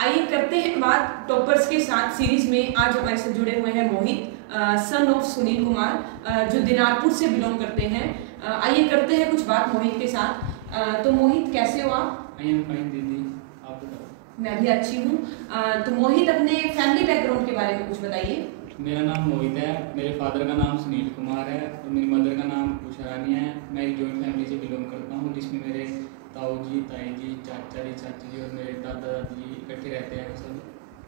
आइए करते हैं बात टॉपर्स के साथ सीरीज में। आज हमारे साथ जुड़े हुए हैं मोहित, सन ऑफ सुनील कुमार, जो दिनारपुर से बिलोंग करते हैं। आइए करते हैं कुछ बात मोहित के साथ। तो मोहित, कैसे हो आप? आई एम फाइन दीदी, आप बताओ। मैं भी अच्छी हूँ। तो मोहित, अपने फैमिली बैकग्राउंड के बारे में कुछ बताइए। मेरा नाम मोहित है, मेरे फादर का नाम सुनील कुमार है और मेरी मदर का नाम उषा रानी है। मैं एक जॉइंट फैमिली से बिलोंग करता हूँ, जिसमें मेरे ताऊ जी, ताई जी, चाचा जी, चाची जी और मेरे दादा दादी जी इकट्ठे रहते हैं सब।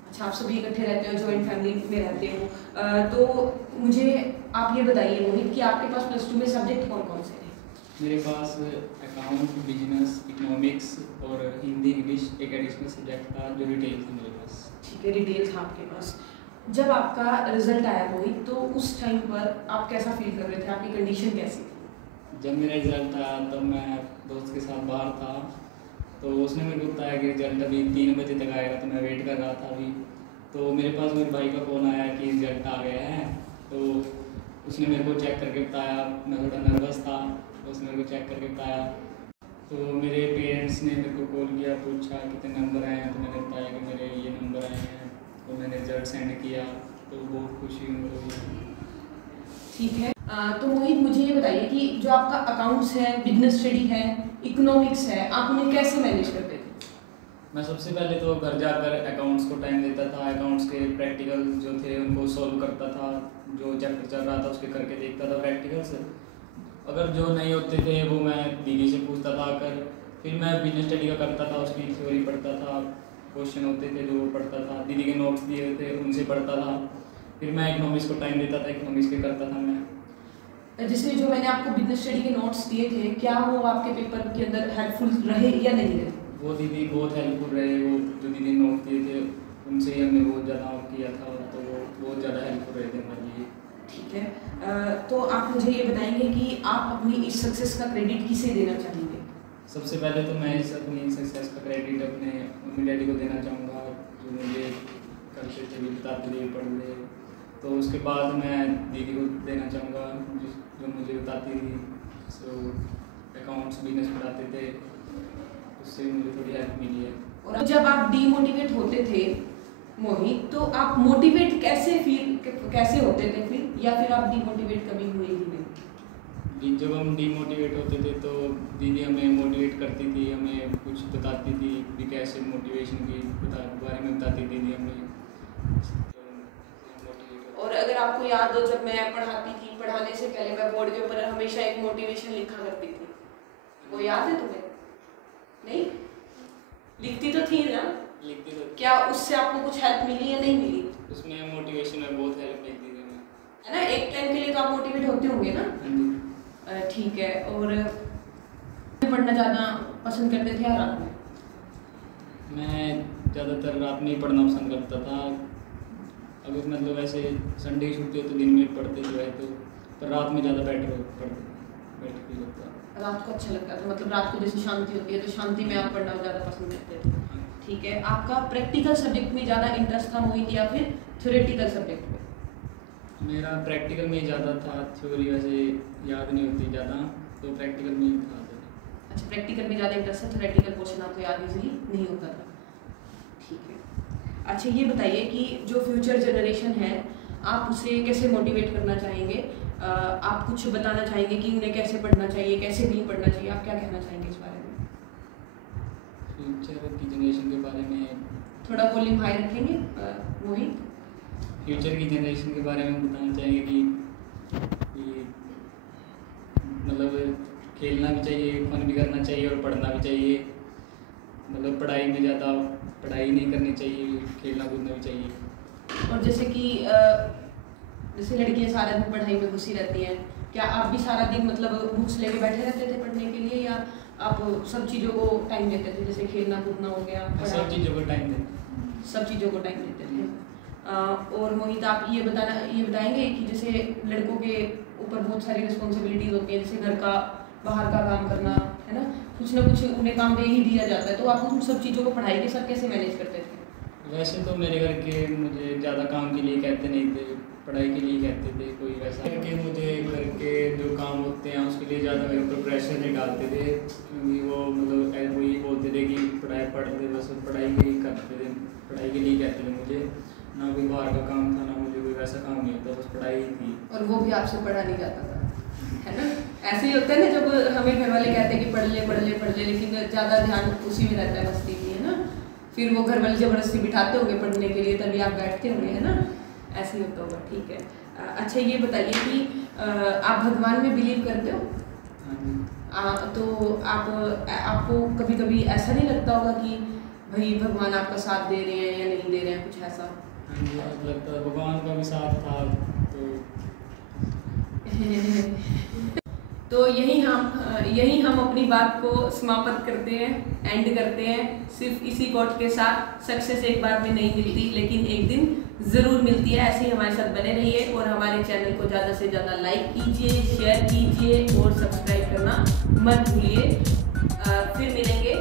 अच्छा, आप सभी इकट्ठे रहते हो, जॉइंट फैमिली में रहते हो। तो मुझे आप ये बताइए मोहित कि आपके पास प्लस 2 में सब्जेक्ट कौन कौन से थे? मेरे पास अकाउंट, बिजनेस, इकोनॉमिक्स और हिंदी इंग्लिश एक एडिशनल सब्जेक्ट था जो डिटेल था मेरे पास। ठीक है, डिटेल था आपके पास। जब आपका रिजल्ट आया मोहित, तो उस टाइम पर आप कैसा फील कर रहे थे? आपकी कंडीशन कैसी थी? जब मेरा रिजल्ट आया तब मैं दोस्त के साथ बाहर था, तो उसने मेरे को बताया कि रिजल्ट अभी 3 बजे तक आएगा, तो मैं वेट कर रहा था अभी। तो मेरे पास मेरे भाई का फ़ोन आया कि रिजल्ट आ गया है, तो उसने मेरे को चेक करके बताया। मैं थोड़ा नर्वस था, तो उसने मेरे को चेक करके बताया। तो मेरे पेरेंट्स ने मेरे को कॉल किया, पूछा कितने नंबर आए हैं, तो मैंने बताया कि मेरे ये नंबर आए हैं। तो मैंने रिजल्ट सेंड किया, तो बहुत खुशी हुई। ठीक है। तो मोहित, मुझे ये बताइए कि जो आपका अकाउंट्स है, बिजनेस स्टडी है, इकोनॉमिक्स है, आप उन्हें कैसे मैनेज करते थे? मैं सबसे पहले तो घर जाकर अकाउंट्स को टाइम देता था। अकाउंट्स के प्रैक्टिकल जो थे उनको सॉल्व करता था, जो चैप्टर चल रहा था उसके करके देखता था प्रैक्टिकल्स। अगर जो नहीं होते थे वो मैं दीदी से पूछता था आकर। फिर मैं बिजनेस स्टडी का करता था, उसकी थ्योरी पढ़ता था, क्वेश्चन होते थे जो वो पढ़ता था, दीदी के नोट्स दिए थे उनसे पढ़ता था। फिर मैं इकोनॉमिक्स को टाइम देता था, इकोनॉमिक्स के करता था मैं। जैसे जो मैंने आपको बिजनेस स्टडी के नोट्स दिए थे, क्या वो आपके पेपर के अंदर हेल्पफुल रहे या नहीं रहे? वो दीदी बहुत हेल्पफुल रहे। वो जो दीदी ने नोट दिए थे उनसे ही हमने बहुत ज़्यादा किया था, तो वो बहुत ज़्यादा हेल्पफुल रहे थे हमारे लिए। ठीक है। तो आप मुझे ये बताएंगे कि आप अपनी इस सक्सेस का क्रेडिट किसे देना चाहेंगे? सबसे पहले तो मैं इस अपनी सक्सेस का क्रेडिट अपने मम्मी डैडी को देना चाहूँगा, जो मुझे करते थे भी बताते थे पढ़ ले। तो उसके बाद मैं दीदी को देना चाहूँगा, जो मुझे बताती थी, सो अकाउंट्स बिजनेस पढ़ाते थे, उससे मुझे थोड़ी हेल्प मिली है। और जब आप डीमोटिवेट होते थे मोहित, तो आप मोटिवेट कैसे होते थे फिर, या फिर आप डीमोटिवेट कभी हुए ही नहीं? जब हम डीमोटिवेट होते थे तो दीदी हमें मोटिवेट करती थी, हमें कुछ बताती थी कि कैसे मोटिवेशन के बारे में बताती थी दीदी हमें। और अगर आपको याद हो, जब मैं पढ़ाती थी, पढ़ाने से पहले मैं बोर्ड के ऊपर हमेशा एक मोटिवेशन लिखा करती थी, वो याद है तुम्हें? नहीं लिखती तो थी ना? लिखती तो। क्या उससे आपको कुछ हेल्प मिली या नहीं मिली? उसमें मोटिवेशन में बहुत हेल्प मिलती थी हमें, है ना? एक टाइम के लिए तो आप मोटिवेट होते होंगे ना? हाँ जी। ठीक है। और पढ़ना ज़्यादा पसंद करते थे या रात में? मैं ज़्यादातर रात में ही पढ़ना पसंद करता था। अगर मतलब ऐसे संडे की छुट्टी हो तो दिन में पढ़ते थे तो, पर रात में ज़्यादा बेटर फील होता है। रात को अच्छा लगता था, मतलब रात को जैसे शांति होती है तो शांति में आप पढ़ना ज़्यादा पसंद करते थे। ठीक है। आपका प्रैक्टिकल सब्जेक्ट में ज़्यादा इंटरेस्ट था मोहित, या फिर थ्योरेटिकल सब्जेक्ट में? मेरा प्रैक्टिकल में ही ज़्यादा था, थ्योरी वैसे याद नहीं होती ज़्यादा, तो प्रैक्टिकल में ही था। अच्छा, प्रैक्टिकल में ज़्यादा इंटरेस्ट है, थ्योरेटिकल पोर्शन आपको याद इजीली नहीं होता था। ठीक है। अच्छा, ये बताइए कि जो फ्यूचर जनरेशन है, आप उसे कैसे मोटिवेट करना चाहेंगे? आप कुछ बताना चाहेंगे कि उन्हें कैसे पढ़ना चाहिए, कैसे नहीं पढ़ना चाहिए? आप क्या कहना चाहेंगे इस बारे में? फ्यूचर की जनरेशन के बारे में थोड़ा वॉल्यूम हाई रखेंगे मोहित? फ्यूचर की जनरेशन के बारे में बताना चाहेंगे कि मतलब खेलना भी चाहिए, फन भी करना चाहिए और पढ़ना भी चाहिए। मतलब पढ़ाई में ज़्यादा पढ़ाई नहीं करनी चाहिए, खेलना कूदना भी चाहिए। और जैसे कि जैसे लड़कियां सारा दिन पढ़ाई में घुसी रहती हैं, क्या आप भी सारा दिन मतलब बुक्स लेके बैठे रहते थे पढ़ने के लिए, या आप सब चीज़ों को टाइम देते थे? जैसे खेलना कूदना हो गया, सब चीज़ों को टाइम देते सब चीज़ों को टाइम देते थे। और मोहित, आप ये बताएंगे कि जैसे लड़कों के ऊपर बहुत सारी रिस्पॉन्सिबिलिटीज होती हैं, जैसे घर का, बाहर का काम करना, है ना? कुछ ना कुछ उन्हें काम दे ही दिया जाता है, तो आप उन सब चीज़ों को पढ़ाई के साथ कैसे मैनेज करते थे? वैसे तो मेरे घर के मुझे ज़्यादा काम के लिए कहते नहीं थे, पढ़ाई के लिए कहते थे। कोई वैसा कि मुझे घर के जो काम होते हैं उसके लिए ज़्यादा मेरे ऊपर प्रेशर नहीं डालते थे, क्योंकि वो मतलब वही बोलते थे कि पढ़ते, बस पढ़ाई के लिए करते थे, पढ़ाई के लिए कहते थे मुझे, ना कोई बाहर का काम था ना मुझे कोई वैसा काम नहीं होता, बस पढ़ाई ही थी। और वो भी आपसे पढ़ा नहीं जाता था, है ना? ऐसे ही होता है ना, जब हमें घर वाले कहते हैं कि पढ़ ले पढ़ ले पढ़ ले, लेकिन ज़्यादा ध्यान उसी में रहता है, मस्ती में, है ना? फिर वो घर वाले ज़बरदस्ती बिठाते होंगे पढ़ने के लिए, तभी आप बैठते होंगे, है ना? ऐसे ही होता होगा, ठीक है। अच्छा ये बताइए कि आप भगवान में बिलीव करते हो? तो आपको कभी कभी ऐसा नहीं लगता होगा कि भाई भगवान आपका साथ दे रहे हैं या नहीं दे रहे हैं, कुछ ऐसा? हाँ जी, लगता है भगवान का भी साथ था तो यही हम अपनी बात को समाप्त करते हैं, एंड करते हैं, सिर्फ इसी कोट के साथ, सक्सेस एक बार में नहीं मिलती लेकिन एक दिन ज़रूर मिलती है। ऐसे ही हमारे साथ बने रहिए और हमारे चैनल को ज़्यादा से ज़्यादा लाइक कीजिए, शेयर कीजिए और सब्सक्राइब करना मत भूलिए। फिर मिलेंगे